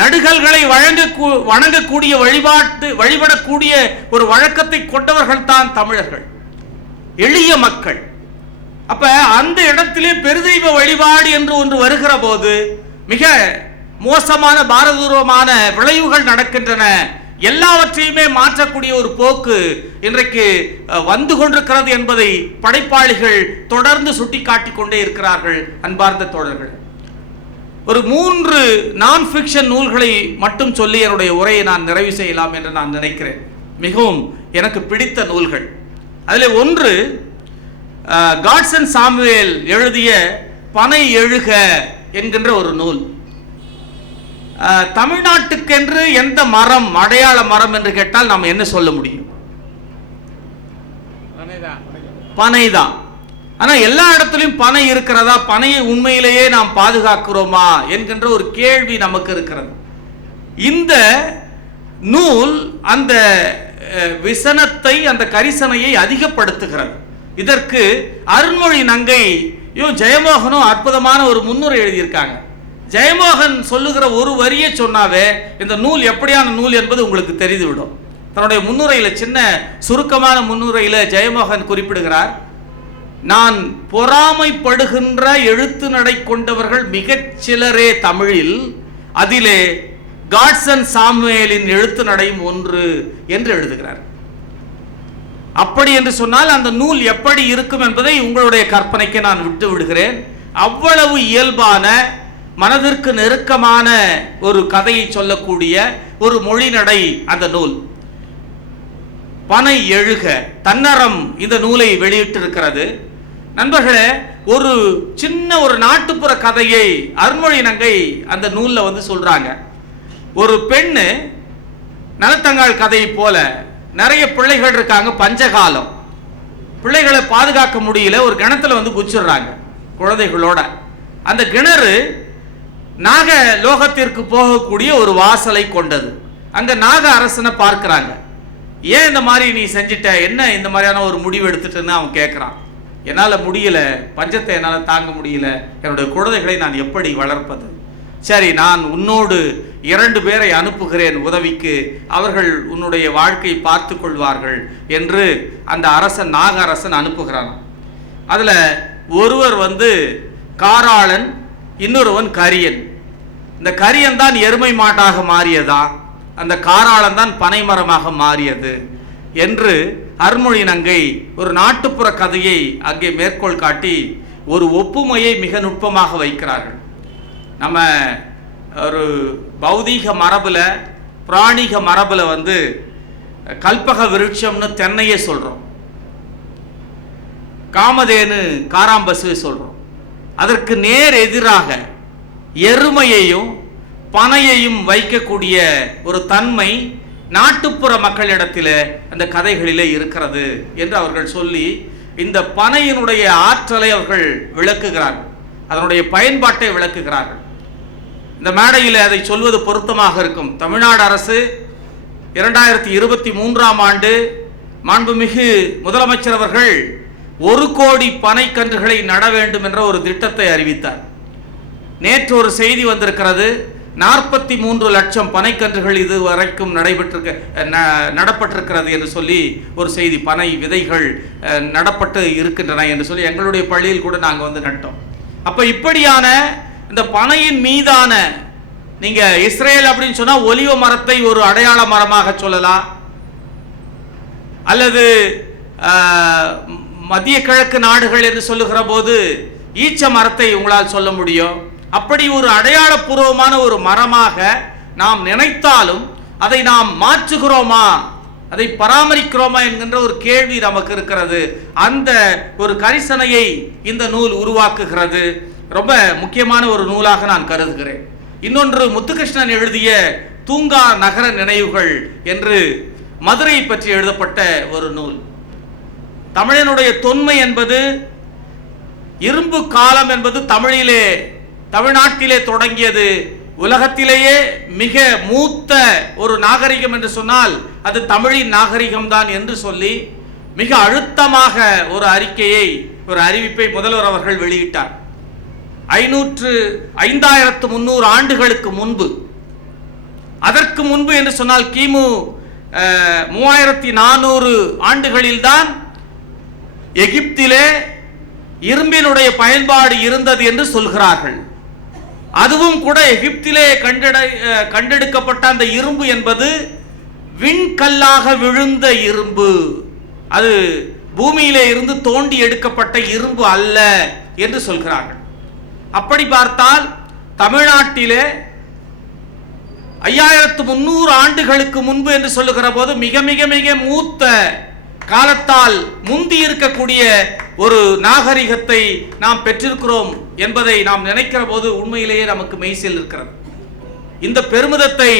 நடுகல்களை வணங்கக்கூடிய வழிபடக்கூடிய ஒரு வழக்கத்தை கொண்டவர்கள் தான் தமிழர்கள், எளிய மக்கள். அப்ப அந்த இடத்திலே பெருதெய்வ வழிபாடு என்று ஒன்று வருகிற போது மிக மோசமான பாரதூரமான விளைவுகள் நடக்கின்றன. எல்லாவற்றையுமே மாற்றக்கூடிய ஒரு போக்கு இன்றைக்கு வந்து கொண்டிருக்கிறது என்பதை படைப்பாளிகள் தொடர்ந்து சுட்டிக்காட்டிக் கொண்டே இருக்கிறார்கள். அன்பார்ந்த தோழர்கள், ஒரு 3 நான் ஃபிக்ஷன் நூல்களை மட்டும் சொல்லி என்னுடைய உரையை நான் நிறைவு செய்யலாம் என்று நான் நினைக்கிறேன். மிகவும் எனக்கு பிடித்த நூல்கள். அதில் ஒன்று காட்சன் சாமுவேல் எழுதிய பனை எழுக என்கின்ற ஒரு நூல். தமிழ்நாட்டுக்கென்று எந்த மரம் அடையாள மரம் என்று கேட்டால் நாம் என்ன சொல்ல முடியும்? பனைதான். ஆனா எல்லா இடத்திலும் பனை இருக்கிறதா? பனையை உண்மையிலேயே நாம் பாதுகாக்கிறோமா என்கின்ற ஒரு கேள்வி நமக்கு இருக்கிறது. இந்த நூல் அந்த விசனத்தை, அந்த கரிசனையை அதிகப்படுத்துகிறது. இதற்கு அருண்மொழி நங்கையும் ஜெயமோகனும் அற்புதமான ஒரு முன்னுரை எழுதியிருக்காங்க. ஜெயமோகன் சொல்லுகிற ஒரு வரியை சொன்னாவே இந்த நூல் எப்படியான நூல் என்பது உங்களுக்கு தெரிந்துவிடும். தன்னுடைய முன்னுரையில், சின்ன சுருக்கமான முன்னுரையில் ஜெயமோகன் குறிப்பிடுகிறார், நான் பொறாமைப்படுகின்ற எழுத்து நடை கொண்டவர்கள் மிகச் சிலரே தமிழில், அதிலே காட்சன் சாமுவேலின் எழுத்து நடையும் ஒன்று என்று எழுதுகிறார். அப்படி என்று சொன்னால் அந்த நூல் எப்படி இருக்கும் என்பதை உங்களுடைய கற்பனைக்கு நான் விட்டு விடுகிறேன். அவ்வளவு இயல்பான, மனதிற்கு நெருக்கமான ஒரு கதையை சொல்லக்கூடிய ஒரு மொழி நடை அந்த நூல். பனை எழுக தன்னரம் இந்த நூலை வெளியிட்டிருக்கிறது. நண்பர்களே, ஒரு சின்ன ஒரு நாட்டுப்புற கதையை அருண்மொழி நங்கை அந்த நூலில் வந்து சொல்றாங்க. ஒரு பெண்ணு, நலத்தங்காள் கதையை போல நிறைய பிள்ளைகள் இருக்காங்க, பஞ்சகாலம், பிள்ளைகளை பாதுகாக்க முடியல, ஒரு கிணத்துல வந்து குச்சிடுறாங்க குழந்தைகளோட. அந்த கிணறு நாக லோகத்திற்கு போகக்கூடிய ஒரு வாசலை கொண்டது. அங்க நாக அரசனை பார்க்கிறாங்க. ஏன் இந்த மாதிரி நீ செஞ்சிட்ட, என்ன இந்த மாதிரியான ஒரு முடிவு எடுத்துட்டுன்னு அவன் கேட்கிறான். என்னால் முடியல, பஞ்சத்தை என்னால் தாங்க முடியல, என்னுடைய குழந்தைகளை நான் எப்படி வளர்ப்பது? சரி, நான் உன்னோடு 2 பேரை அனுப்புகிறேன் உதவிக்கு, அவர்கள் உன்னுடைய வாழ்க்கையை பார்த்து கொள்வார்கள் என்று அந்த அரசன், நாக அரசன் அனுப்புகிறான். அதில் ஒருவர் வந்து காராளன், இன்னொருவன் கரியன். இந்த கரியன் தான் எருமை மாட்டாக மாறியதா, அந்த காராளன் தான் பனைமரமாக மாறியது என்று அருண்மொழி நங்கை ஒரு நாட்டுப்புற கதையை அங்கே மேற்கோள் காட்டி ஒரு ஒப்புமையை மிக நுட்பமாக வைக்கிறார்கள். நம்ம ஒரு பௌதீக மரபுல, பிராணிக மரபுல வந்து கல்பக விருட்சம்னு தென்னையே சொல்றோம், காமதேனு காராம்பசுவை சொல்றோம். அதற்கு நேர் எதிராக எருமையையும் பனையையும் வைக்கக்கூடிய ஒரு தன்மை நாட்டுப்புற மக்களிடத்தில் அந்த கதைகளிலே இருக்கிறது என்று அவர்கள் சொல்லி இந்த பனையினுடைய ஆற்றலை அவர்கள் விளக்குகிறார்கள், அதனுடைய பயன்பாட்டை விளக்குகிறார்கள். இந்த மேடையில் அதை சொல்வது பொருத்தமாக இருக்கும். தமிழ்நாடு அரசு 2023ஆம் ஆண்டு மாண்புமிகு முதலமைச்சர் அவர்கள் 1 கோடி பனைக்கன்றுகளை நட வேண்டும் என்ற ஒரு திட்டத்தை அறிவித்தார். நேற்று ஒரு செய்தி வந்திருக்கிறது, 43 லட்சம் பனைக்கன்றுகள் இதுவரைக்கும் நடப்பட்டிருக்கிறது என்று சொல்லி ஒரு செய்தி. பனை விதைகள் நடப்பட்டு இருக்கின்றன என்று சொல்லி எங்களுடைய பள்ளியில் கூட நாங்கள் வந்து நட்டோம். அப்ப இப்படியான இந்த பனையின் மீதான, நீங்க இஸ்ரேல் அப்படின்னு சொன்னா ஒலிவ மரத்தை ஒரு அடையாள மரமாக சொல்லலாம், அல்லது மத்திய கிழக்கு நாடுகள் என்று சொல்லுகிற போது ஈச்ச மரத்தை உங்களால் சொல்ல முடியும். அப்படி ஒரு அடையாளபூர்வமான ஒரு மரமாக நாம் நினைத்தாலும் அதை நாம் மாற்றுகிறோமா, அதை பராமரிக்கிறோமா என்கின்ற ஒரு கேள்வி நமக்கு இருக்கிறது. அந்த ஒரு கரிசனையை இந்த நூல் உருவாக்குகிறது. ரொம்ப முக்கியமான ஒரு நூலாக நான் கருதுகிறேன். இன்னொன்று முத்துகிருஷ்ணன் எழுதிய தூங்கா நகர நினைவுகள் என்று மதுரையை பற்றி எழுதப்பட்ட ஒரு நூல். தமிழனுடைய தொன்மை என்பது, இரும்பு காலம் என்பது தமிழ்நாட்டிலே தொடங்கியது. உலகத்திலேயே மிக மூத்த ஒரு நாகரிகம் என்று சொன்னால் அது தமிழின் நாகரிகம்தான் என்று சொல்லி மிக அழுத்தமாக ஒரு அறிக்கையை, ஒரு அறிவிப்பை முதல்வர் அவர்கள் வெளியிட்டார். 5300 ஆண்டுகளுக்கு முன்பு அதற்கு முன்பு என்று சொன்னால் கிமு 3400 ஆண்டுகளில்தான் எகிப்திலே இரும்பினுடைய பயன்பாடு இருந்தது என்று சொல்கிறார்கள். அதுவும் கூட எகிப்திலே கண்டெடுக்கப்பட்ட அந்த இரும்பு என்பது விண்கல்லாக விழுந்த இரும்பு, அது பூமியிலே இருந்து தோண்டி எடுக்கப்பட்ட இரும்பு அல்ல என்று சொல்கிறார்கள். அப்படி பார்த்தால் தமிழ்நாட்டிலே 5300 ஆண்டுகளுக்கு முன்பு என்று சொல்லுகிற போது மிக மிக மிக மூத்த காலத்தால் முந்தி இருக்கக்கூடிய ஒரு நாகரிகத்தை நாம் பெற்றிருக்கிறோம் என்பதை நாம் நினைக்கிற போது உண்மையிலேயே நமக்கு மெய்சில் இருக்கிறது. இந்த பெருமிதத்தை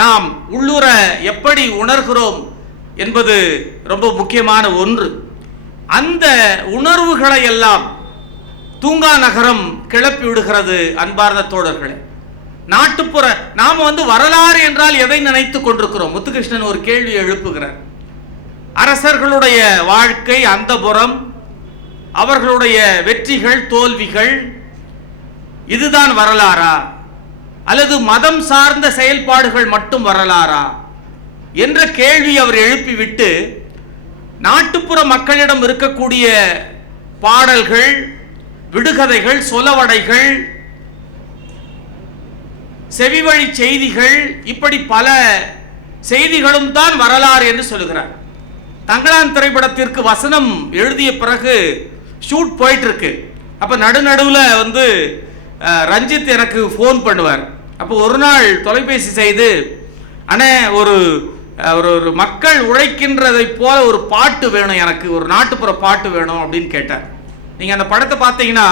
நாம் உள்ளுர எப்படி உணர்கிறோம் என்பது ரொம்ப முக்கியமான ஒன்று. அந்த உணர்வுகளை எல்லாம் தூங்கா நகரம் கிளப்பி விடுகிறது. அன்பார்ந்த தோழர்களே, நாட்டுப்புற நாம வரலாறு என்றால் எதை நினைத்துக் கொண்டிருக்கிறோம்? முத்துகிருஷ்ணன் ஒரு கேள்வி எழுப்புகிறார். அரசர்களுடைய வாழ்க்கை அந்தபுரம், அவர்களுடைய வெற்றிகள் தோல்விகள், இதுதான் வரலாறா? அல்லது மதம் சார்ந்த செயல்பாடுகள் மட்டும் வரலாறா என்ற கேள்வி அவர் எழுப்பிவிட்டு நாட்டுப்புற மக்களிடம் இருக்கக்கூடிய பாடல்கள், விடுகதைகள், சொலவடைகள், செவிவழி செய்திகள், இப்படி பல செய்திகளும் தான் வரலாறு என்று சொல்லுகிறார். தங்களான் திரைப்படத்திற்கு வசனம் எழுதிய பிறகு ஷூட் போயிட்டு இருக்கு. அப்ப நடுநடுவில் ரஞ்சித் எனக்கு ஃபோன் பண்ணுவார். அப்போ ஒரு நாள் தொலைபேசி செய்து, அண்ணே ஒரு ஒரு மக்கள் உழைக்கின்றதை போல ஒரு பாட்டு வேணும், எனக்கு ஒரு நாட்டுப்புற பாட்டு வேணும் அப்படின்னு கேட்டார். நீங்க அந்த படத்தை பார்த்தீங்கன்னா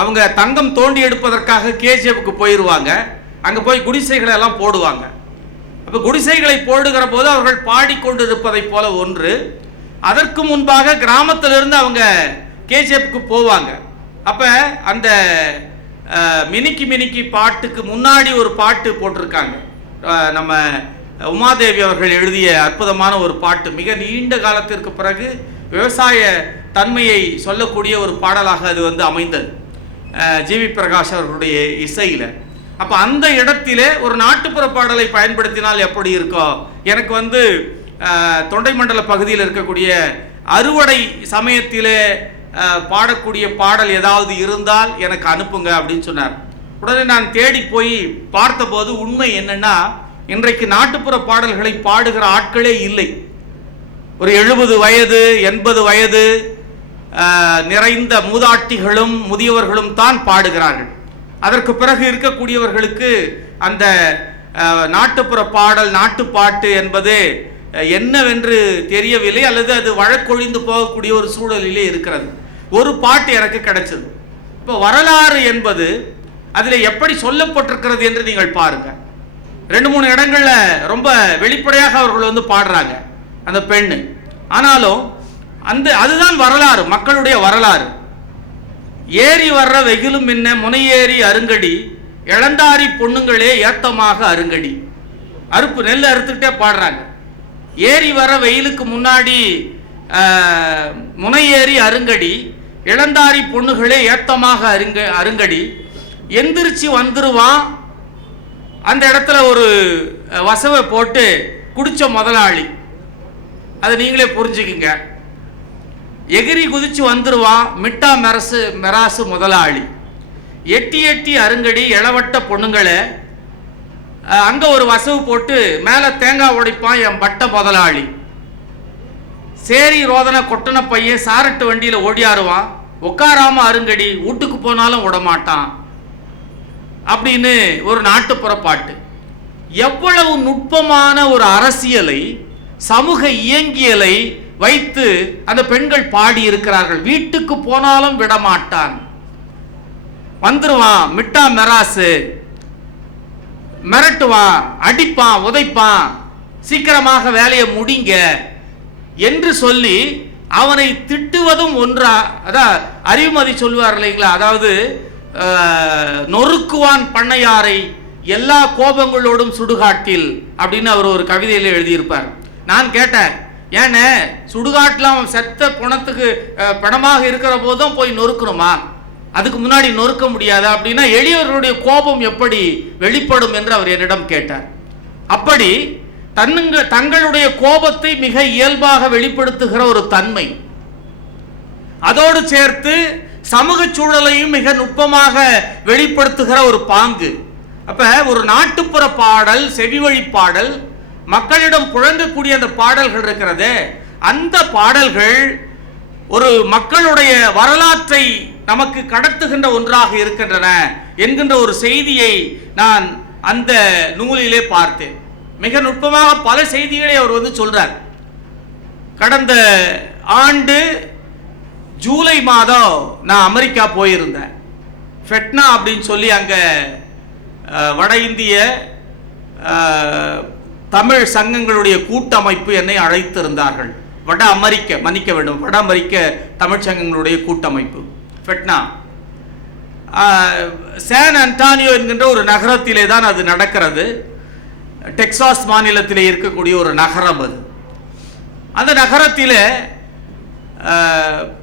அவங்க தங்கம் தோண்டி எடுப்பதற்காக கேஜிஎஃப்க்கு போயிடுவாங்க. அங்க போய் குடிசைகளை எல்லாம் போடுவாங்க. அப்ப குடிசைகளை போடுகிற போது அவர்கள் பாடிக்கொண்டு இருப்பதை போல ஒன்று. அதற்கு முன்பாக கிராமத்திலிருந்து அவங்க கேஜிஎஃப்க்கு போவாங்க. அப்ப அந்த மினிக்கி மினிக்கி பாட்டுக்கு முன்னாடி ஒரு பாட்டு போட்டிருக்காங்க. நம்ம உமாதேவி அவர்கள் எழுதிய அற்புதமான ஒரு பாட்டு, மிக நீண்ட காலத்திற்கு பிறகு விவசாய தன்மையை சொல்லக்கூடிய ஒரு பாடலாக அது அமைந்தது ஜிவி பிரகாஷ் அவர்களுடைய இசையில். அப்போ அந்த இடத்திலே ஒரு நாட்டுப்புற பாடலை பயன்படுத்தினால் எப்படி இருக்கோ, எனக்கு தொண்டை மண்டல பகுதியில் இருக்கக்கூடிய அறுவடை சமயத்திலே பாடக்கூடிய பாடல் ஏதாவது இருந்தால் எனக்கு அனுப்புங்க அப்படின்னு சொன்னார். உடனே நான் தேடி போய் பார்த்தபோது உண்மை என்னன்னா, இன்றைக்கு நாட்டுப்புற பாடல்களை பாடுகிற ஆட்களே இல்லை. ஒரு 70 வயது 80 வயது நிறைந்த மூதாட்டிகளும் முதியவர்களும் தான் பாடுகிறார்கள். அதற்கு பிறகு இருக்கக்கூடியவர்களுக்கு அந்த நாட்டுப்புற பாடல், நாட்டுப்பாட்டு என்பது என்னவென்று தெரியவில்லை, அல்லது அது வழக்கொழிந்து போகக்கூடிய ஒரு சூழலிலே இருக்கிறது. ஒரு பாட்டு எனக்கு கிடைச்சது. இப்போ வரலாறு என்பது அதில் எப்படி சொல்லப்பட்டிருக்கிறது என்று நீங்கள் பாருங்க. 2-3 இடங்கள்ல ரொம்ப வெளிப்படையாக அவர்கள் பாடுறாங்க அந்த பெண்ணு. ஆனாலும் அதுதான் வரலாறு, மக்களுடைய வரலாறு. ஏறி வர்ற வெகிலும் என்ன முனையேறி அருங்கடி, இளந்தாரி பொண்ணுங்களே ஏத்தமாக அருங்கடி. அறுப்பு நெல் அறுத்துக்கிட்டே பாடுறாங்க. ஏறி வர வெயிலுக்கு முன்னாடி முனையேறி அருங்கடி, இளந்தாரி பொண்ணுகளே ஏத்தமாக அருங்கடி, எந்திரிச்சு வந்துருவான். அந்த இடத்துல ஒரு வசவை போட்டு குடிச்ச முதலாளி, அதை நீங்களே புரிஞ்சுக்குங்க. எகிரி குதிச்சு வந்துருவான் மிட்டா மெராசு முதலாளி, எட்டி எட்டி அருங்கடி இளவட்ட பொண்ணுங்களை, அங்க ஒரு வசவு போட்டு மேல தேங்காய் உடைப்பான் என் பட்ட முதலாளி. சேரி ரோதனை கொட்டன பையன் சாரட்டு வண்டியில ஓடியாருவான், உட்காராம அருங்கடி வீட்டுக்கு போனாலும் விடமாட்டான் அப்படின்னு ஒரு நாட்டுப்புற பாட்டு. எவ்வளவு நுட்பமான ஒரு அரசியலை, சமூக இயங்கியலை வைத்து அந்த பெண்கள் பாடி இருக்கிறார்கள். வீட்டுக்கு போனாலும் விடமாட்டான், வந்துருவான் மிட்டா மெராசு, மிரட்டுவான், அடிப்பான், உதைப்பான், சீக்கிரமாக வேலையை முடிங்க என்று சொல்லி அவனை திட்டுவதும் ஒன்றா. அதான் அறிவுமதி சொல்லுவார் இல்லைங்களா, அதாவது நொறுக்குவான் பண்ணையாரை எல்லா கோபங்களோடும் சுடுகாட்டில் அப்படின்னு அவர் ஒரு கவிதையில் எழுதியிருப்பார். நான் கேட்டேன், ஏன்னு சுடுகாட்டில் அவன் செத்த பணத்துக்கு பணமாக இருக்கிற போதும் போய் நொறுக்கணுமா, அதுக்கு முன்னாடி நொறுக்க முடியாதா அப்படின்னா எளியவர்களுடைய கோபம் எப்படி வெளிப்படும் என்று அவர் என்னிடம் கேட்டார். அப்படி தங்களுடைய கோபத்தை மிக இயல்பாக வெளிப்படுத்துகிற ஒரு தன்மை, அதோடு சேர்த்து சமூக சூழலையும் மிக நுட்பமாக வெளிப்படுத்துகிற ஒரு பாங்கு. அப்ப ஒரு நாட்டுப்புற பாடல், செவிவழி பாடல், மக்களிடம் புழங்கக்கூடிய அந்த பாடல்கள் இருக்கிறதே, அந்த பாடல்கள் ஒரு மக்களுடைய வரலாற்றை நமக்கு கடத்துகின்ற ஒன்றாக இருக்கின்றன என்கின்ற ஒரு செய்தியை நான் அந்த நூலிலே பார்த்தேன். மிக நுட்பமாக பல செய்திகளை அவர் சொல்றார். கடந்த ஆண்டு ஜூலை மாதம் நான் அமெரிக்கா போயிருந்தேன். ஃபெட்னா அப்படின்னு சொல்லி அங்கே வட இந்திய தமிழ் சங்கங்களுடைய கூட்டமைப்பு என்னை அழைத்திருந்தார்கள். வட அமெரிக்க தமிழ் சங்கங்களுடைய கூட்டமைப்பு ஃபெட்னா. சான் அன்டானியோ என்கின்ற ஒரு நகரத்திலே தான் அது நடக்கிறது. டெக்சாஸ் மாநிலத்திலே இருக்கக்கூடிய ஒரு நகரம் அது. அந்த நகரத்திலே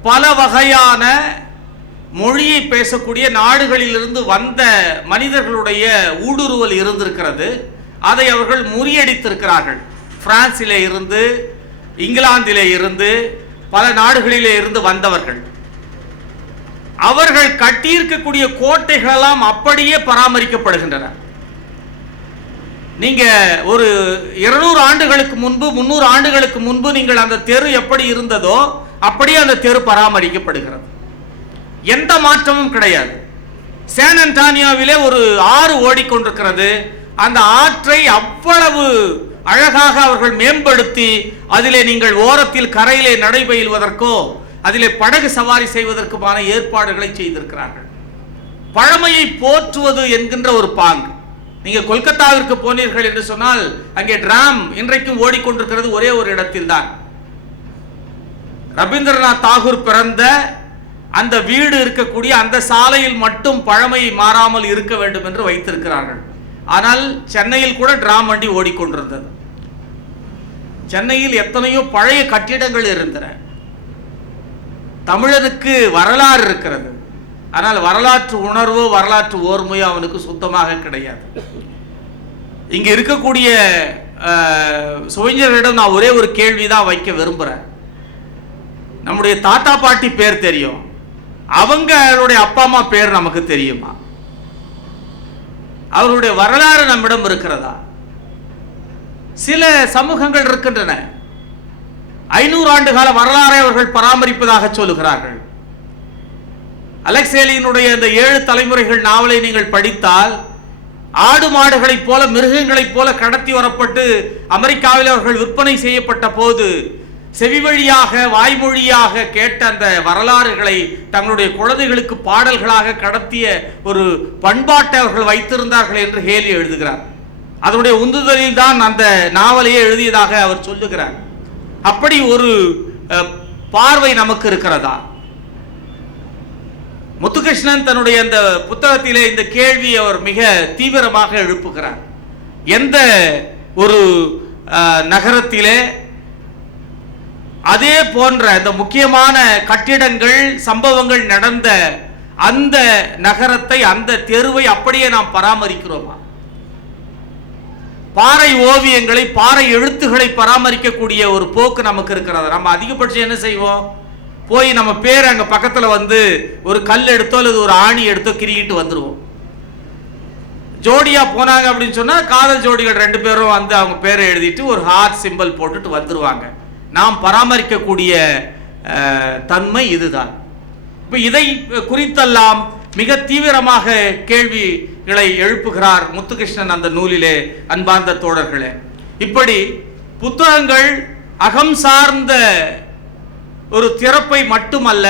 பல வகையான மொழியை பேசக்கூடிய நாடுகளிலிருந்து வந்த மனிதர்களுடைய ஊடுருவல் இருந்திருக்கிறது. அதை அவர்கள் முறியடித்திருக்கிறார்கள். பிரான்சிலே இருந்து, இங்கிலாந்திலே இருந்து, பல நாடுகளிலே இருந்து வந்தவர்கள். அவர்கள் கட்டியிருக்கக்கூடிய கோட்டைகளெல்லாம் அப்படியே பராமரிக்கப்படுகின்றன. நீங்க ஒரு 200 ஆண்டுகளுக்கு முன்பு, 300 ஆண்டுகளுக்கு முன்பு நீங்கள் அந்த தெரு எப்படி இருந்ததோ அப்படியே அந்த தெரு பராமரிக்கப்படுகிறது. எந்த மாற்றமும் கிடையாது. சான் அன்டானியோவிலே ஒரு ஆறு ஓடிக்கொண்டிருக்கிறது. அந்த ஆற்றை அவ்வளவு அழகாக அவர்கள் மேம்படுத்தி அதிலே நீங்கள் ஓரத்தில் கரையிலே நடைபெறுவதற்கோ அதிலே படகு சவாரி செய்வதற்குமான ஏற்பாடுகளை செய்திருக்கிறார்கள். பழமையை போற்றுவது என்கின்ற ஒரு பாங்கு. நீங்க கொல்கத்தாவிற்கு போனீர்கள் என்று சொன்னால் அங்கே டிராம் இன்றைக்கும் ஓடிக்கொண்டிருக்கிறது ஒரே ஒரு இடத்தில் தான். ரவீந்திரநாத் தாகூர் பிறந்த அந்த வீடு இருக்கக்கூடிய அந்த சாலையில் மட்டும் பழமையை மாறாமல் இருக்க வேண்டும் என்று வைத்திருக்கிறார்கள். ஆனால் சென்னையில் கூட டிராம் வண்டி ஓடிக்கொண்டிருந்தது. சென்னையில் எத்தனையோ பழைய கட்டிடங்கள் இருந்தன. தமிழனுக்கு வரலாறு இருக்கிறது, ஆனால் வரலாற்று உணர்வோ வரலாற்று ஓர்மையோ அவனுக்கு சுத்தமாக கிடையாது. இங்க இருக்கக்கூடிய சுவைஞர்களிடம் நான் ஒரே ஒரு கேள்விதான் வைக்க விரும்புறேன். நம்முடைய தாத்தா பாட்டி பேர் தெரியும், அவங்களுடைய அப்பா அம்மா பேர் நமக்கு தெரியுமா? அவருடைய வரலாறு நம்மிடம் இருக்கிறதா? சில சமூகங்கள் இருக்கின்றன, 500 ஆண்டு கால வரலாறை அவர்கள் பராமரிப்பதாக சொல்லுகிறார்கள். அலெக்சேலியினுடைய இந்த 7 தலைமுறைகள் நாவலை நீங்கள் படித்தால் ஆடு மாடுகளைப் போல, மிருகங்களைப் போல கடத்தி வரப்பட்டு அமெரிக்காவில் அவர்கள் விற்பனை செய்யப்பட்ட போது செவி வழியாக, வாய்மொழியாக கேட்ட அந்த வரலாறுகளை தங்களுடைய குழந்தைகளுக்கு பாடல்களாக கடத்திய ஒரு பண்பாட்டை அவர்கள் வைத்திருந்தார்கள் என்று ஹேலி எழுதுகிறார். அதனுடைய உந்துதலில் தான் அந்த நாவலையே எழுதியதாக அவர் சொல்லுகிறார். அப்படி ஒரு பார்வை நமக்கு இருக்கிறதா? முத்துகிருஷ்ணன் தன்னுடைய அந்த புத்தகத்திலே இந்த கேள்வியை அவர் மிக தீவிரமாக எழுப்புகிறார். எந்த ஒரு நகரத்திலே அதே போன்ற இந்த முக்கியமான கட்டிடங்கள், சம்பவங்கள் நடந்த அந்த நகரத்தை, அந்த தெருவை அப்படியே நாம் பராமரிக்கிறோமா? பாறை ஓவியங்களை, பாறை எழுத்துக்களை பராமரிக்கக்கூடிய ஒரு போக்கு நமக்கு இருக்கிறது. நம்ம அதிகபட்சம் என்ன செய்வோம்? போய் நம்ம பேர் அங்க பக்கத்துல ஒரு கல் எடுத்தோ அல்லது ஒரு ஆணி எடுத்தோ கிரிக்கிட்டு வந்துருவோம். ஜோடியா போனாங்க அப்படின்னு சொன்னா காதல் ஜோடிகள் 2 பேரும் அவங்க பேரை எழுதிட்டு ஒரு ஹார்ட் சிம்பல் போட்டுட்டு வந்துருவாங்க. நாம் பராமரிக்கக்கூடிய தன்மை இதுதான். இப்ப இதை குறித்தெல்லாம் மிக தீவிரமாக கேள்விகளை எழுப்புகிறார் முத்துகிருஷ்ணன் அந்த நூலிலே. அன்பார்ந்த தோழர்களே, இப்படி புத்தகங்கள் அகம் சார்ந்த ஒரு திறப்பை மட்டுமல்ல,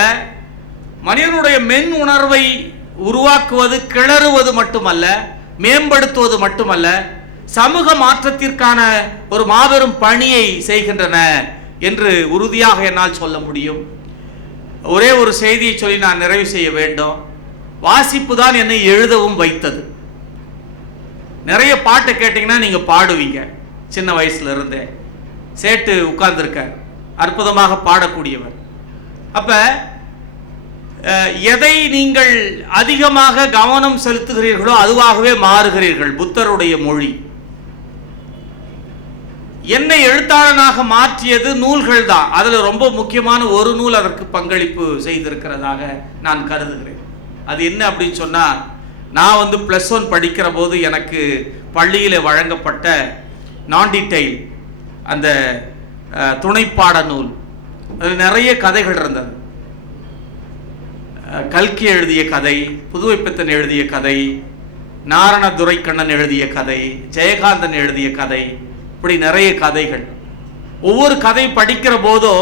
மனிதனுடைய மென் உணர்வை உருவாக்குவது, கிளறுவது மட்டுமல்ல, மேம்படுத்துவது மட்டுமல்ல, சமூக மாற்றத்திற்கான ஒரு மாபெரும் பணியை செய்கின்றன என்று உறுதியாக என்னால் சொல்ல முடியும். ஒரே ஒரு செய்தியை சொல்லி நான் நிறைவு செய்ய வேண்டும். வாசிப்பு தான் என்னை எழுதவும் வைத்தது. நிறைய பாட்டை கேட்டீங்கன்னா நீங்க பாடுவீங்க. சின்ன வயசுல இருந்தே சேட்டு உட்கார்ந்துருக்க அற்புதமாக பாடக்கூடியவர். அப்ப எதை நீங்கள் அதிகமாக கவனம் செலுத்துகிறீர்களோ அதுவாகவே மாறுகிறீர்கள். புத்தருடைய மொழி என்னை எழுத்தாளனாக மாற்றியது நூல்கள் தான். அதில் ரொம்ப முக்கியமான ஒரு நூல் அதற்கு பங்களிப்பு செய்திருக்கிறதாக நான் கருதுகிறேன். அது என்ன அப்படின்னு சொன்னால், நான் +1 படிக்கிற போது எனக்கு பள்ளியில் வழங்கப்பட்ட நான்டிடைல் அந்த துணைப்பாட நூல், அதில் நிறைய கதைகள் இருந்தது. கல்கி எழுதிய கதை, புதுவைப்பித்தன் எழுதிய கதை, நாரண துரைக்கண்ணன் எழுதிய கதை, ஜெயகாந்தன் எழுதிய கதை, இப்படி நிறைய கதைகள். ஒவ்வொரு கதை படிக்கிற போதோ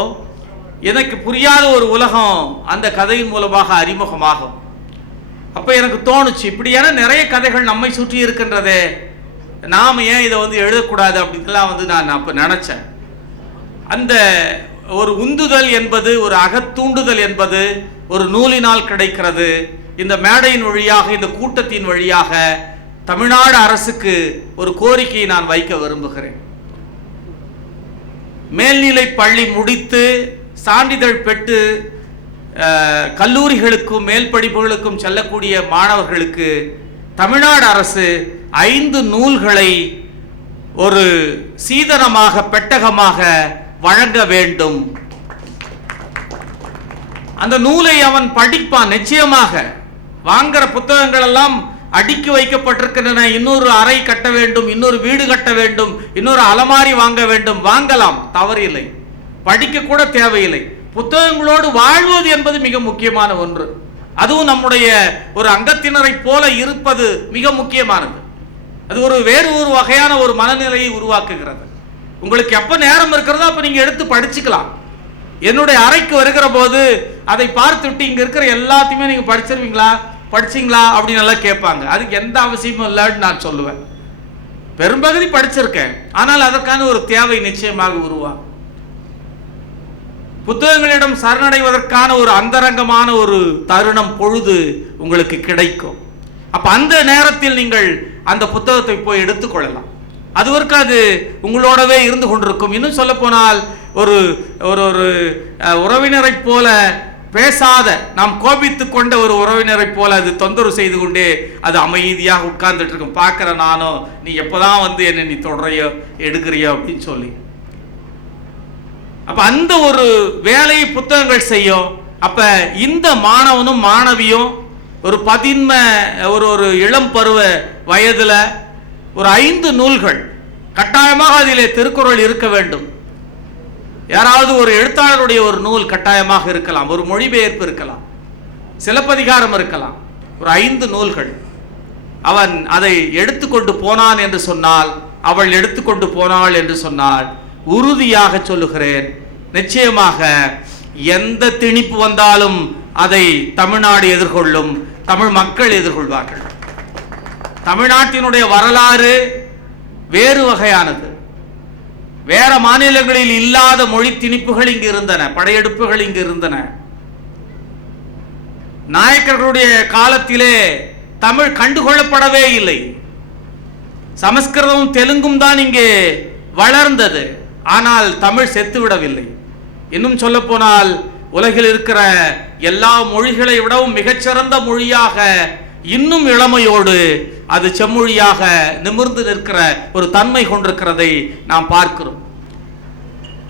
எனக்கு புரியாத ஒரு உலகம் அந்த கதையின் மூலமாக அறிமுகமாகும். அப்போ எனக்கு தோணுச்சு, இப்படியான நிறைய கதைகள் நம்மை சுற்றி இருக்கின்றதே, நாம் ஏன் இதை எழுதக்கூடாது அப்படின்லாம் நான் அப்போ நினச்சேன். அந்த ஒரு உந்துதல் என்பது, ஒரு அகத்தூண்டுதல் என்பது ஒரு நூலினால் கிடைக்கிறது. இந்த மேடையின் வழியாக, இந்த கூட்டத்தின் வழியாக தமிழ்நாடு அரசுக்கு ஒரு கோரிக்கையை நான் வைக்க விரும்புகிறேன். மேல்நிலை பள்ளி முடித்து சான்றிதழ் பெற்று கல்லூரிகளுக்கும் மேல் படிப்புகளுக்கும் செல்லக்கூடிய மாணவர்களுக்கு தமிழ்நாடு அரசு 5 நூல்களை ஒரு சீதனமாக, பெட்டகமாக வழங்க வேண்டும். அந்த நூலை அவன் படிப்பான். நிச்சயமாக வாங்குற புத்தகங்கள் எல்லாம் அடுக்கி வைக்கப்பட்டிருக்கின்றன. இன்னொரு அறை கட்ட வேண்டும், இன்னொரு வீடு கட்ட வேண்டும், இன்னொரு அலமாரி வாங்க வேண்டும். வாங்கலாம், தவறில்லை. படிக்க கூட தேவையில்லை. புத்தகங்களோடு வாழ்வது என்பது மிக முக்கியமான ஒன்று. அதுவும் நம்முடைய ஒரு அங்கத்தினரை போல இருப்பது மிக முக்கியமானது. அது வேறு ஒரு வகையான ஒரு மனநிலையை உருவாக்குகிறது. உங்களுக்கு எப்ப நேரம் இருக்கிறதோ அப்ப நீங்க எடுத்து படிச்சுக்கலாம். என்னுடைய அறைக்கு வருகிற போது அதை பார்த்துட்டு இங்க இருக்கிற எல்லாத்தையுமே நீங்க படிச்சீங்களா அப்படின்னு எல்லாம் கேட்பாங்க. அதுக்கு எந்த அவசியமும் இல்லைன்னு நான் சொல்லுவேன். பெரும்பகுதி படிச்சிருக்கேன், ஆனால் அதற்கான ஒரு தேவை நிச்சயமாக உருவாகும். புத்தகங்களிடம் சரணடைவதற்கான ஒரு அந்தரங்கமான ஒரு தருணம், பொழுது உங்களுக்கு கிடைக்கும். அப்ப அந்த நேரத்தில் நீங்கள் அந்த புத்தகத்தை போய் எடுத்துக்கொள்ளலாம். அதுவரைக்கும் அது உங்களோடவே இருந்து கொண்டிருக்கும். இன்னும் சொல்ல போனால் ஒரு ஒரு உறவினரை போல பேசாத, நாம் கோபித்து கொண்ட ஒரு உறவினரை போல அது தொந்தரவு செய்து கொண்டே அது அமைதியாக உட்கார்ந்துட்டு இருக்கும். பார்க்குற நானும், நீ எப்போதான் என்னை நீ தொடரையோ எடுக்கிறியோ அப்படின்னு சொல்லி. அப்ப அந்த ஒரு வேலையை புத்தகங்கள் செய்யும். அப்ப இந்த மாணவனும் மாணவியும் ஒரு ஒரு இளம் பருவ வயதுல ஒரு 5 நூல்கள் கட்டாயமாக அதிலே திருக்குறள் இருக்க வேண்டும். யாராவது ஒரு எழுத்தாளருடைய ஒரு நூல் கட்டாயமாக இருக்கலாம், ஒரு மொழிபெயர்ப்பு இருக்கலாம், சிலப்பதிகாரம் இருக்கலாம். ஒரு 5 நூல்கள் அவன் அதை எடுத்துக்கொண்டு போனான் என்று சொன்னால், அவள் எடுத்துக்கொண்டு போனாள் என்று சொன்னால், உறுதியாக சொல்லுகிறேன், நிச்சயமாக எந்த திணிப்பு வந்தாலும் அதை தமிழ்நாடு எதிர்கொள்ளும், தமிழ் மக்கள் எதிர்கொள்வார்கள். தமிழ்நாட்டினுடைய வரலாறு வேறு வகையானது. வேற மாநிலங்களில் இல்லாத மொழி திணிப்புகள் இங்கு இருந்தன, படையெடுப்புகள் இங்கு இருந்தன. நாயக்கர்களுடைய காலத்திலே தமிழ் கண்டுகொள்ளப்படவே இல்லை. சமஸ்கிருதமும் தெலுங்கும் தான் இங்கே வளர்ந்தது. ஆனால் தமிழ் செத்துவிடவில்லை. இன்னும் சொல்ல போனால் உலகில் இருக்கிற எல்லா மொழிகளை விடவும் மிகச்சிறந்த மொழியாக, இன்னும் இளமையோடு அது செம்மொழியாக நிமிர்ந்து நிற்கிற ஒரு தன்மை கொண்டிருக்கிறதை நாம் பார்க்கிறோம்.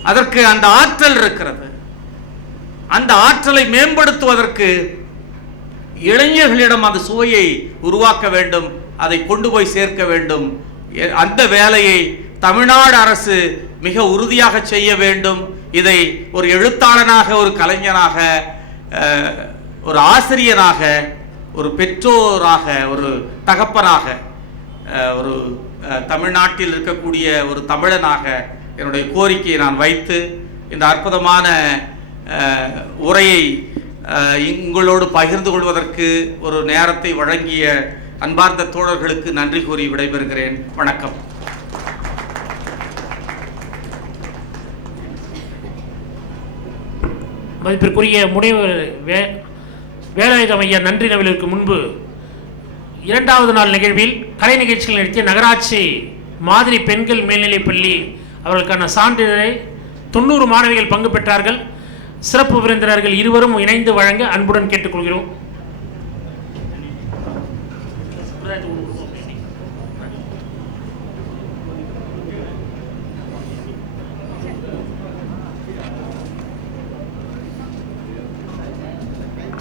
அதற்கு அந்த ஆற்றல் இருக்கிறது. அந்த ஆற்றலை மேம்படுத்துவதற்கு இளைஞர்களிடம் அந்த சுவையை உருவாக்க வேண்டும், அதை கொண்டு போய் சேர்க்க வேண்டும். அந்த வேலையை தமிழ்நாடு அரசு மிக உறுதியாக செய்ய வேண்டும். இதை ஒரு எழுத்தாளனாக, ஒரு கலைஞனாக, ஒரு ஆசிரியனாக, ஒரு பெற்றோராக, ஒரு தகப்பனாக, ஒரு தமிழ்நாட்டில் இருக்கக்கூடிய ஒரு தமிழனாக என்னுடைய கோரிக்கையை நான் வைத்து இந்த அற்புதமான உரையை உங்களோடு பகிர்ந்து கொள்வதற்கு ஒரு நேரத்தை வழங்கிய அன்பார்ந்த தோழர்களுக்கு நன்றி கூறி விடைபெறுகிறேன். வணக்கம். மதிப்பிற்குரிய முனைவர் வேலாயுதம் ஐயா நன்றி நவிலுக்கு முன்பு 2வது நாள் நிகழ்வில் கலை நிகழ்ச்சிகள் நடத்திய நகராட்சி மாதிரி பெண்கள் மேல்நிலைப்பள்ளி அவர்களுக்கான சான்றிதழை 90 மாணவிகள் பங்கு பெற்றார்கள். சிறப்பு விருந்தினர்கள் இருவரும் இணைந்து வழங்க அன்புடன் கேட்டுக்கொள்கிறோம்.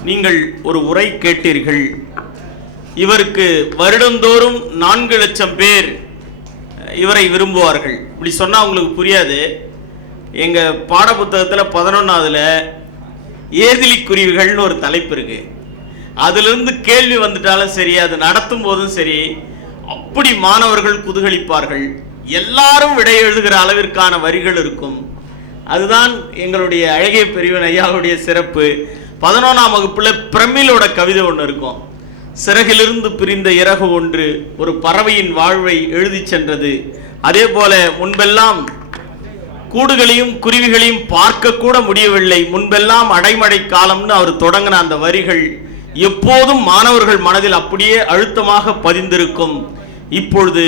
நீங்கள் ஒரு உரை கேட்டீர்கள். இவருக்கு வருடந்தோறும் 4 லட்சம் பேர் இவரை விரும்புவார்கள். இப்படி சொன்னால் உங்களுக்கு புரியாது. எங்கள் பாட புத்தகத்தில் 11ஆவதுல ஏதிலிக்குருவிகள்னு ஒரு தலைப்பு இருக்கு. அதிலிருந்து கேள்வி வந்துட்டாலும் சரி, அது நடத்தும் போதும் சரி, அப்படி மாணவர்கள் குதூகலிப்பார்கள். எல்லாரும் விடை எழுதுகிற அளவிற்கான வரிகள் இருக்கும். அதுதான் எங்களுடைய அழகிய பெரியவன் ஐயாவுடைய சிறப்பு. 11ஆம் வகுப்புல பிரமிழோட கவிதை ஒன்று இருக்கும். சிறகிலிருந்து பிரிந்த இறகு ஒன்று ஒரு பறவையின் வாழ்வை எழுதி சென்றது. அதே போல முன்பெல்லாம் கூடுகளையும் குருவிகளையும் பார்க்க கூட முடியவில்லை, முன்பெல்லாம் அடைமழை காலம்னு அவர் தொடங்கின அந்த வரிகள் எப்போதும் மாணவர்கள் மனதில் அப்படியே அழுத்தமாக பதிந்திருக்கும். இப்பொழுது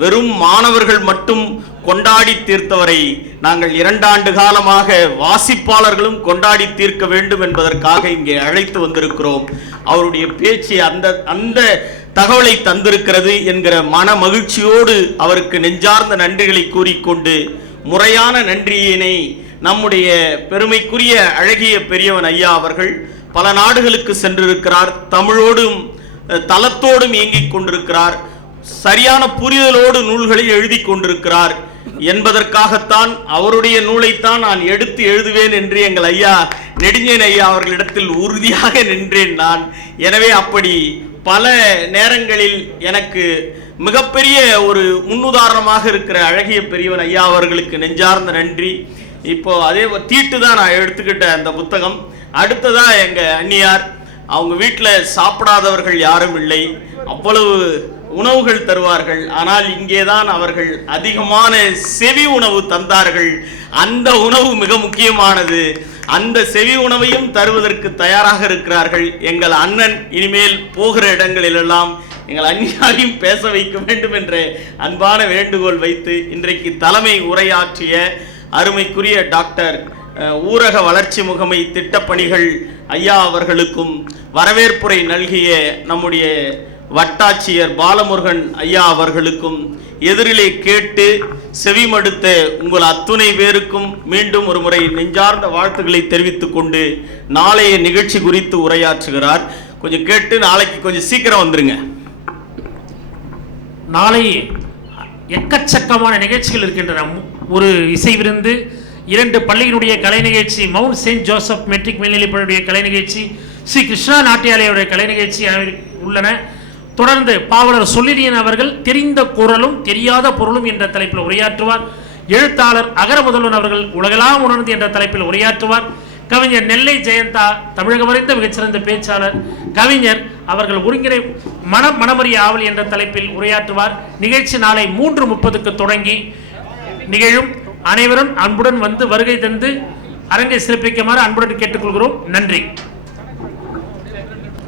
வெறும் மாணவர்கள் மட்டும் கொண்டாடி தீர்த்தவரை நாங்கள் 2 ஆண்டு காலமாக வாசிப்பாளர்களும் கொண்டாடி தீர்க்க வேண்டும் என்பதற்காக இங்கே அழைத்து வந்திருக்கிறோம். அவருடைய பேச்சு அந்த தகவலை தந்திருக்கிறது என்கிற மன மகிழ்ச்சியோடு அவருக்கு நெஞ்சார்ந்த நன்றிகளை கூறிக்கொண்டு, முறையான நன்றியினை நம்முடைய பெருமைக்குரிய அழகிய பெரியவன் ஐயா அவர்கள் பல நாடுகளுக்கு சென்றிருக்கிறார். தமிழோடும் தளத்தோடும் இயங்கிக் கொண்டிருக்கிறார். சரியான புரிதலோடு நூல்களை எழுதி கொண்டிருக்கிறார் என்பதற்காகத்தான் அவருடைய நூலைத்தான் நான் எடுத்து எழுதுவேன் என்று எங்கள் ஐயா நெடுஞ்செழியன் ஐயா அவர்களிடத்தில் உறுதியாக நின்றேன் நான். எனவே அப்படி பல நேரங்களில் எனக்கு மிகப்பெரிய ஒரு முன்னுதாரணமாக இருக்கிற அழகிய பெரியவன் ஐயா அவர்களுக்கு நெஞ்சார்ந்த நன்றி. இப்போ அதே தீட்டு தான் நான் எடுத்துக்கிட்ட அந்த புத்தகம். அடுத்ததா எங்க அண்ணியார், அவங்க வீட்டில் சாப்பிடாதவர்கள் யாரும் இல்லை, அவ்வளவு உணவுகள் தருவார்கள். ஆனால் இங்கேதான் அவர்கள் அதிகமான செவி உணவு தந்தார்கள். அந்த உணவு மிக முக்கியமானது. அந்த செவி உணவையும் தருவதற்கு தயாராக இருக்கிறார்கள். எங்கள் அண்ணன் இனிமேல் போகிற இடங்களிலெல்லாம் எங்கள் அந்நியாரையும் பேச வைக்க வேண்டும் என்ற அன்பான வேண்டுகோள் வைத்து இன்றைக்கு தலைமை உரையாற்றிய அருமைக்குரிய டாக்டர் ஊரக வளர்ச்சி முகமை திட்டப்பணிகள் ஐயா அவர்களுக்கும், வரவேற்புரை நல்கிய நம்முடைய வட்டாட்சியர் பாலமுருகன் ஐயா அவர்களுக்கும், எதிரிலே கேட்டு செவிமடுத்த உங்கள் அத்துணை பேருக்கும் மீண்டும் ஒரு முறை நெஞ்சார்ந்த வாழ்த்துக்களை தெரிவித்துக் கொண்டு நாளைய நிகழ்ச்சி குறித்து உரையாற்றுகிறார். கொஞ்சம் கேட்டு நாளைக்கு கொஞ்சம் சீக்கிரம் வந்துருங்க. நாளை எக்கச்சக்கமான நிகழ்ச்சிகள் இருக்கின்றன. ஒரு இசை விருந்து, 2 பள்ளியினுடைய கலை நிகழ்ச்சி, மவுண்ட் செயின்ட் ஜோசப் மெட்ரிக் மேல்நிலைப்பள்ளியுடைய கலை நிகழ்ச்சி, ஸ்ரீ கிருஷ்ணா நாட்டியாலயுடைய கலை நிகழ்ச்சி உள்ளன. தொடர்ந்து பாவலர் சொல்லிலியன் அவர்கள் தெரிந்த குரலும் தெரியாத பொருளும் என்ற தலைப்பில் உரையாற்றுவார். எழுத்தாளர் அகர முதல்வன் அவர்கள் உலகெல்லாம் உணர்ந்து என்ற தலைப்பில் உரையாற்றுவார். கவிஞர் நெல்லை ஜெயந்தா தமிழகம் அறிந்த மிகச்சிறந்த பேச்சாளர் கவிஞர் அவர்கள் ஒருங்கிணை மனமறிய ஆவல் என்ற தலைப்பில் உரையாற்றுவார். நிகழ்ச்சி நாளை 3:30க்கு தொடங்கி நிகழும். அனைவரும் அன்புடன் வந்து வருகை தந்து அரங்கை சிறப்பிக்குமாறு அன்புடன் கேட்டுக்கொள்கிறோம். நன்றி.